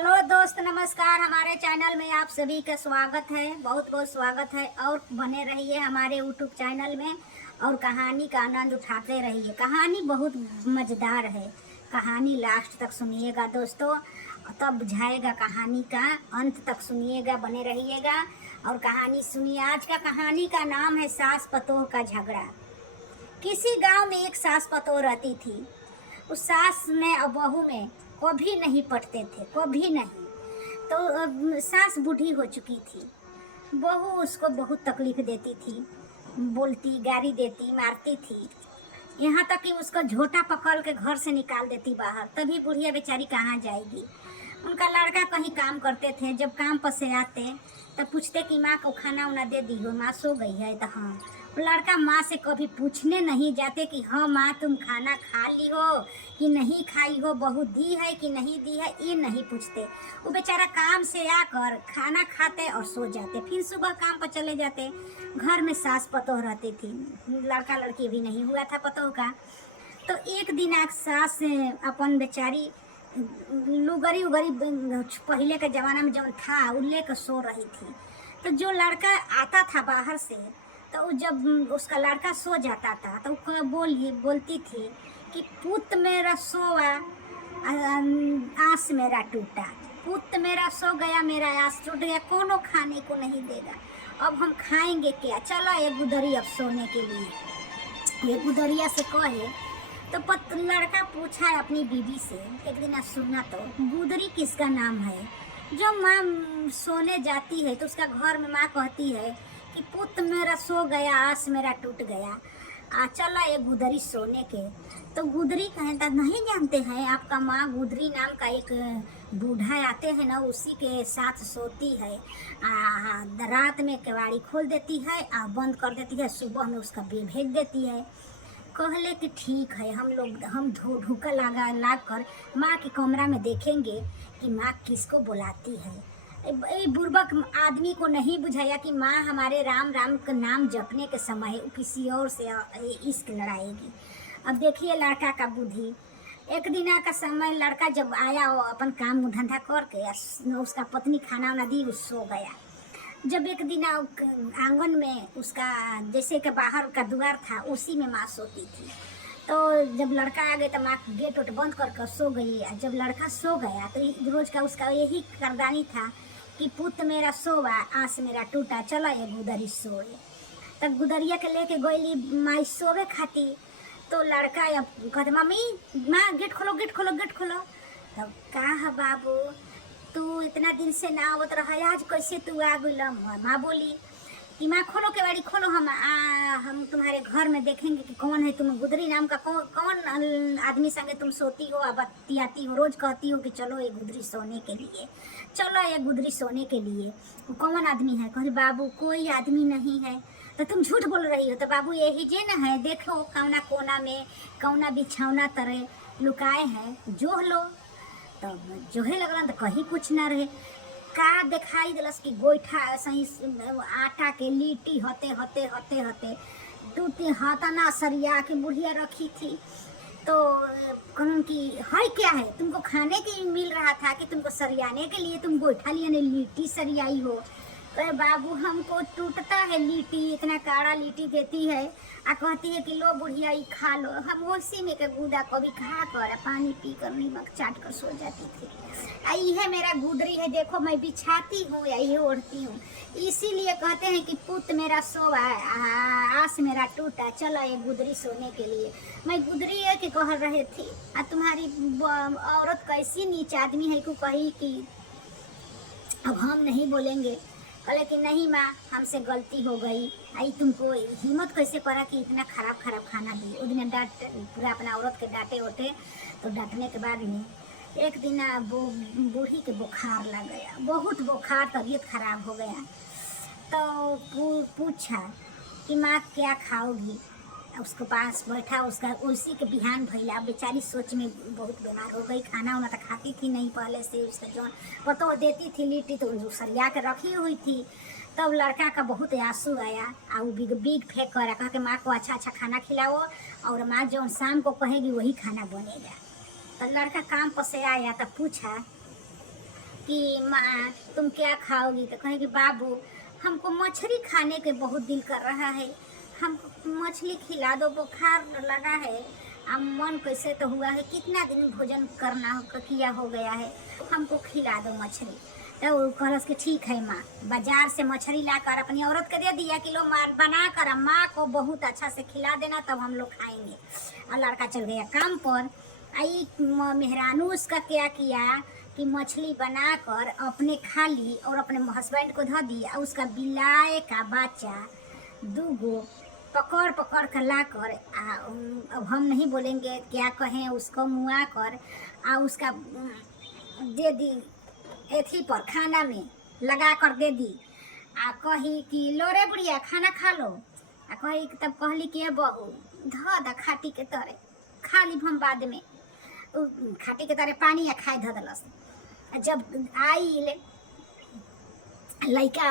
Hello दोस्त, नमस्कार। हमारे चैनल में आप सभी का स्वागत है, बहुत बहुत स्वागत है। और बने रहिए हमारे यूट्यूब चैनल में और कहानी का आनंद उठाते रहिए। कहानी बहुत मज़ेदार है, कहानी लास्ट तक सुनिएगा दोस्तों, तब बुझाएगा कहानी का। अंत तक सुनिएगा, बने रहिएगा और कहानी सुनिए। आज का कहानी का नाम है सास पतोह का झगड़ा। किसी गांव में एक सास पतोह रहती थी। उस सास में और बहू में कभी नहीं पटते थे, कभी नहीं। तो सास बूढ़ी हो चुकी थी। बहू उसको बहुत तकलीफ देती थी, बोलती, गाली देती, मारती थी। यहाँ तक कि उसको झोटा पकड़ के घर से निकाल देती बाहर। तभी बुढ़िया बेचारी कहाँ जाएगी। उनका लड़का कहीं काम करते थे। जब काम पर से आते तब पूछते कि माँ को खाना उना दे दी हो, माँ सो गई है। तो हाँ, लड़का माँ से कभी पूछने नहीं जाते कि हाँ माँ तुम खाना खा ली हो कि नहीं खाई हो, बहू दी है कि नहीं दी है, ये नहीं पूछते। वो बेचारा काम से आकर खाना खाते और सो जाते, फिर सुबह काम पर चले जाते। घर में सास पतोह रहती थी, लड़का लड़की भी नहीं हुआ था पतोह का। तो एक दिन एक सास अपन बेचारी लुगरी उगरी पहले के ज़माना में जब था वो लेकर सो रही थी। तो जो लड़का आता था बाहर से, तो जब उसका लड़का सो जाता था तो वो बोलती थी कि पुत मेरा सोआ, आस मेरा टूटा। पुत मेरा सो गया, मेरा आस टूट गया, कोनो खाने को नहीं देगा। अब हम खाएंगे क्या? चलो एक गुदरी अब सोने के लिए। ये गुदरिया से कहे तो लड़का पूछा अपनी बीवी से, एक दिन सुनना तो गुदरी किसका नाम है? जो माँ सोने जाती है तो उसका घर में माँ कहती है कि पुत मेरा सो गया, आस मेरा टूट गया, चला ये गुदरी सोने के। तो गुदरी कहता नहीं जानते हैं आपका माँ? गुदरी नाम का एक बूढ़ा आते हैं ना, उसी के साथ सोती है। रात में केवाड़ी खोल देती है, बंद कर देती है, सुबह में उसका भेज देती है। कहले कि ठीक है, हम ढूका ला कर माँ के कमरा में देखेंगे कि माँ किसको बुलाती है। ये बुर्बक आदमी को नहीं बुझाया कि माँ हमारे राम राम का नाम जपने के समय किसी और से इश्क लड़ाएगी। अब देखिए लड़का का बुद्धि। एक दिन का समय लड़का जब आया, वो अपन काम धंधा करके उसका पत्नी खाना वाना दी, सो गया। जब एक दिन आंगन में उसका जैसे कि बाहर का द्वार था, उसी में माँ सोती थी। तो जब लड़का आ गया तो माँ गेट वेट बंद कर सो गई। जब लड़का सो गया तो रोज का उसका यही करदानी था कि पुत मेरा सोवा, आस मेरा टूटा, चला ये गुदरी सोए। तब गुदरिया के लेके गईली माई सोवे खाती। तो लड़का अब कहते मम्मी, माँ गेट खोलो, गेट खोलो, गेट खोलो। तब कहा बाबू तू इतना दिन से ना आवत रहा, आज कैसे तू आ गई? माँ बोली कि माँ खोलो केवाड़ी खोलो, हम तुम्हारे घर में देखेंगे कि कौन है तुम। गुदरी नाम का कौन आदमी संगे तुम सोती हो, बतियाती हो, रोज कहती हो कि चलो ये गुदरी सोने के लिए, चलो ये गुदरी सोने के लिए। कौन आदमी है? कहे बाबू कोई आदमी नहीं है। तो तुम झूठ बोल रही हो। तो बाबू यही जे न है, देखो कौना कोना में कौना बिछौना तरह लुकाए हैं, जोह लो। तब जोहे लगल तो कहीं कुछ ना रहे। का दिखाई दिलस कि गोईठा सही आटा के लिट्टी होते होते होते होते 2-3 हाथाना सरिया के बुढ़िया रखी थी। तो कहूँ कि है क्या है, तुमको खाने के मिल रहा था कि तुमको सरियाने के लिए तुम गोईठा लिए ने लिट्टी सरियाई हो? कहे बाबू हमको टूटता है लिट्टी, इतना काड़ा लिट्टी देती है, कहती है कि लो बुढ़िया ये खा लो। हम उसी में के गुदा कभी खा कर पानी पी कर नीमक चाट कर सो जाती थी। यह मेरा गुदरी है, देखो मैं बिछाती हूँ या ये ओढ़ती हूँ। इसीलिए कहते हैं कि पुत मेरा सोवा, आस मेरा टूटा, चलो ये गुदरी सोने के लिए। मैं गुदरी है कि कह रहे थी। तुम्हारी औरत कैसी नीच आदमी है को कही कि अब हम नहीं बोलेंगे। कहले कि नहीं माँ, हमसे गलती हो गई। आई तुमको हिम्मत कैसे पड़ा कि इतना खराब खराब खाना दी? उस दिन डांट पूरा अपना औरत के डांटे उठे। तो डांटने के बाद में एक दिन बूढ़ी के बुखार लग गया, बहुत बुखार, तबीयत खराब हो गया। तो पूछा कि माँ क्या खाओगी? उसके पास बैठा, उसका उसी के बिहान भैला। बेचारी सोच में बहुत बीमार हो गई, खाना वाना तो खाती थी नहीं पहले से। उसका जो पतो देती थी लिट्टी तो सरिया के रखी हुई थी। तब लड़का का बहुत आंसू आया, वो बिग फेंक कर कहा कि माँ को अच्छा अच्छा खाना खिलाओ और माँ जो शाम को कहेगी वही खाना बनेगा। तो लड़का काम पर से आया तो पूछा कि माँ तुम क्या खाओगी, तो कहे कि बाबू हमको मछली खाने के बहुत दिल कर रहा है, हमको मछली खिला दो, बुखार लगा है, अब मन कैसे तो हुआ है, कितना दिन भोजन करना किया हो गया है, हमको खिला दो मछली। तो वो कहलस कि ठीक है माँ, बाजार से मछली लाकर अपनी औरत के दे दिया किलो बना कर, माँ को बहुत अच्छा से खिला देना तब हम लोग खाएंगे। और लड़का चल गया काम पर। आई मेहरानू उसका क्या किया कि मछली बनाकर अपने खा ली और अपने हस्बैंड को धो दी। और उसका बिलाए का बच्चा दूगो पकड़ पकड़ कर ला कर अब हम नहीं बोलेंगे क्या कहें, उसको मुआ कर उसका दे दी एथी पर खाना में लगा कर दे दी। कही कि लो रे बुढ़िया खाना खा लो। कही तब कहली कि बहू ध द खाटी के तरे खा ली हम बाद में। खाटी के तरे पानी या खाए ध दलस। जब आई लड़का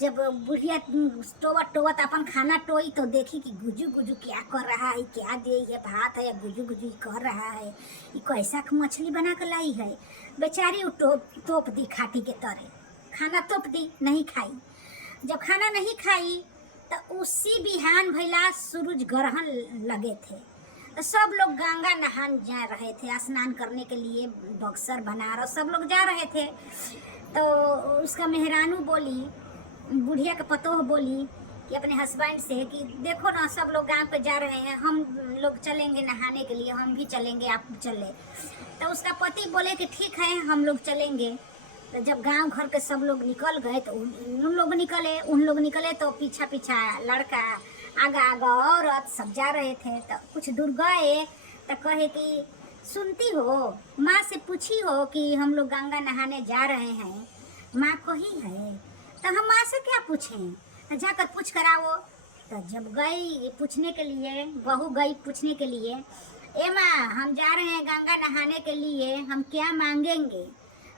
जब बुढ़िया टोवत टोवत अपन खाना टोई तो देखी कि गुजू गुजू क्या कर रहा है, क्या दे ये भात है या गुजू गुजू कर रहा है, ये कैसा मछली बना कर लाई है। बेचारी तोप दी खाटी के तरह, खाना तोप दी, नहीं खाई। जब खाना नहीं खाई तो उसी बिहान भैला सूरज ग्रहण लगे थे, तो सब लोग गंगा नहान जा रहे थे, स्नान करने के लिए बक्सर बनारस सब लोग जा रहे थे। तो उसका मेहरानू बोली, बुढ़िया का पतोह बोली कि अपने हस्बैंड से कि देखो ना सब लोग गांव पे जा रहे हैं, हम लोग चलेंगे नहाने के लिए, हम भी चलेंगे, आप चले। तो उसका पति बोले कि ठीक है हम लोग चलेंगे। तो जब गांव घर के सब लोग निकल गए तो उन लोग निकले तो पीछा पीछा लड़का, आगा आगा औरत सब जा रहे थे। तो कुछ दूर गए तो कहे कि सुनती हो, माँ से पूछी हो कि हम लोग गंगा नहाने जा रहे हैं, माँ कही है। तो हम माँ से क्या पूछें, तो जाकर पूछ कर आओ। तो जब गई पूछने के लिए, बहू गई पूछने के लिए, ए माँ हम जा रहे हैं गंगा नहाने के लिए, हम क्या मांगेंगे।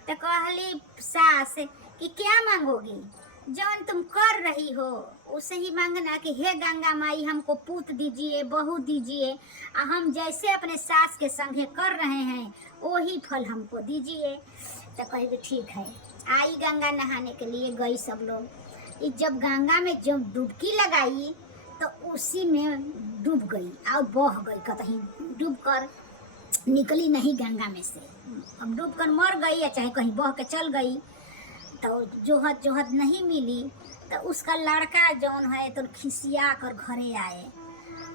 तो कहली सास कि क्या मांगोगी, जौन तुम कर रही हो उसे ही मांगना कि हे गंगा माई हमको पूत दीजिए, बहू दीजिए, हम जैसे अपने सास के संगे कर रहे हैं वही फल हमको दीजिए। तो कही ठीक है। आई गंगा नहाने के लिए गई सब लोग। जब गंगा में जब डुबकी लगाई तो उसी में डूब गई और बह गई, कतहीं डूब कर निकली नहीं गंगा में से। अब डूब कर मर गई या चाहे कहीं बह के चल गई। तो जोहत जोहत नहीं मिली तो उसका लड़का जौन है तो खिसिया कर घरे आए।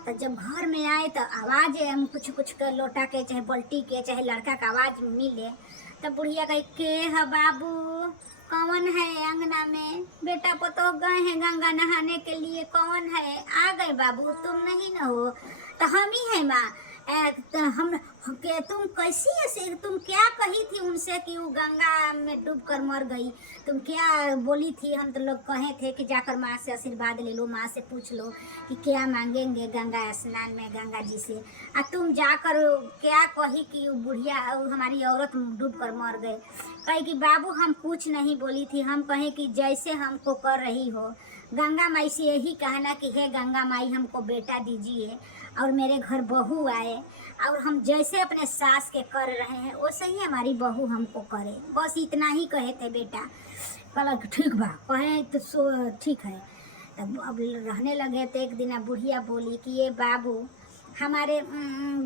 तो जब घर में आए तो आवाज़ हम कुछ कुछ के लोटा के चाहे बल्टी के चाहे लड़का का आवाज़ मिले। तो बुढ़िया कही के है बाबू, कौन है अंगना में, बेटा पतो गए हैं गंगा नहाने के लिए, कौन है, आ गए बाबू, तुम नहीं न हो। तो हम ही है माँ। तो हम के तुम कैसी ऐसे, तुम क्या कही थी उनसे कि वो गंगा में डूब कर मर गई, तुम क्या बोली थी। हम तो लोग कहे थे कि जाकर माँ से आशीर्वाद ले लो, माँ से पूछ लो कि क्या मांगेंगे गंगा स्नान में गंगा जी से। तुम जाकर क्या कही कि वो बुढ़िया हमारी औरत डूब कर मर गए। कहे कि बाबू हम कुछ नहीं बोली थी, हम कहे कि जैसे हमको कर रही हो गंगा माई से यही कहना कि हे गंगा माई हमको बेटा दीजिए और मेरे घर बहू आए, और हम जैसे अपने सास के कर रहे हैं वैसे ही हमारी बहू हमको करे, बस इतना ही कहे थे बेटा। कल ठीक बा, कहे तो सो ठीक है। तब अब रहने लगे तो एक दिन बुढ़िया बोली कि ये बाबू हमारे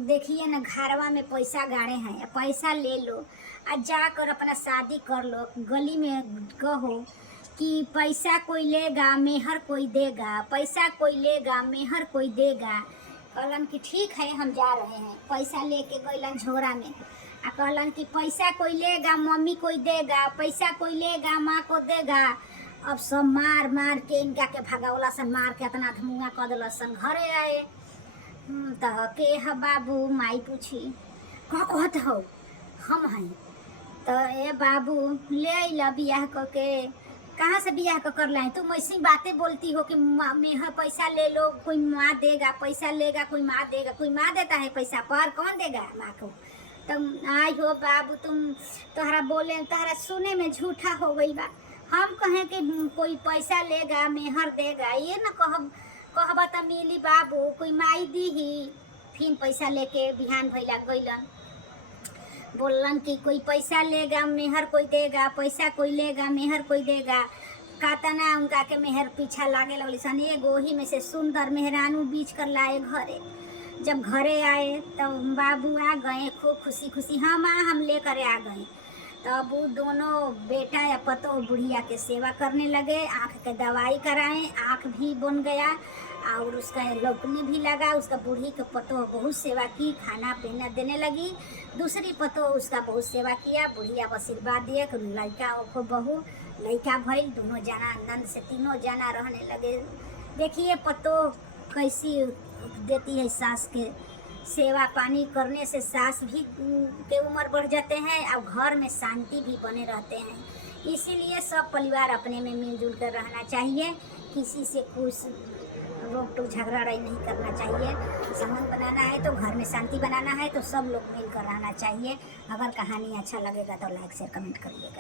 देखिए ना घरवा में पैसा गाड़े हैं, पैसा ले लो और जाकर अपना शादी कर लो। गली में कहो कि पैसा कोई लेगा मेहर कोई देगा, पैसा कोई लेगा मेहर कोई देगा। कहलन कि ठीक है हम जा रहे हैं। पैसा लेके गइलन झोरा में आ कहलन कि पैसा कोई लेगा मम्मी कोई देगा, पैसा कोई लेगा माँ को देगा। अब सब मार मार के इनका के भगावला सन, मार के इतना धमुआ कर दिल सन। घरे आए तो के है बाबू, माई पूछी का कहत हो, हम हैं। तो ए बाबू ले अला बियाह करके, कहाँ से बियाह कर लाए, तुम ऐसी बातें बोलती हो कि मेहर पैसा ले लो, कोई माँ देगा, पैसा लेगा कोई माँ देगा, कोई माँ देता है पैसा पर कौन देगा माँ को। तुम आई हो बाबू, तुम तोहरा बोले तोहरा सुने में झूठा हो गई बा। हम कहें कि कोई पैसा लेगा मेहर देगा, ये न कहबा त मिली बाबू, कोई माई दी ही। फिर पैसा लेके बिहान भैला गइलन। बोलन कि कोई पैसा लेगा मेहर कोई देगा, पैसा कोई लेगा मेहर कोई देगा। कहता ना उनका के मेहर पीछा लागे लगली सन। एगो ही में से सुंदर मेहरानू बीच कर लाए घरे। जब घरे आए तब बाबू आ गए खूब खुशी खुशी, हाँ माँ हम लेकर आ गए। तब वो दोनों बेटा या पतो बुढ़िया के सेवा करने लगे, आँख के दवाई कराएं, आँख भी बन गया और उसका लौकनी भी लगा। उसका बूढ़ी के पतो बहुत सेवा की, खाना पीना देने लगी। दूसरी पतो उसका बहुत सेवा किया, बुढ़िया को आशीर्वाद दिए कि लड़का को बहू लड़का भइल। दोनों जना नंद से तीनों जना रहने लगे। देखिए पतो कैसी देती है सास के सेवा पानी करने से, सास भी के उम्र बढ़ जाते हैं और घर में शांति भी बने रहते हैं। इसीलिए सब परिवार अपने में मिलजुल कर रहना चाहिए, किसी से कुछ रोक टोक झगड़ा नहीं करना चाहिए। संबंध बनाना है तो घर में शांति बनाना है तो सब लोग मिलकर रहना चाहिए। अगर कहानी अच्छा लगेगा तो लाइक शेयर कमेंट करिएगा।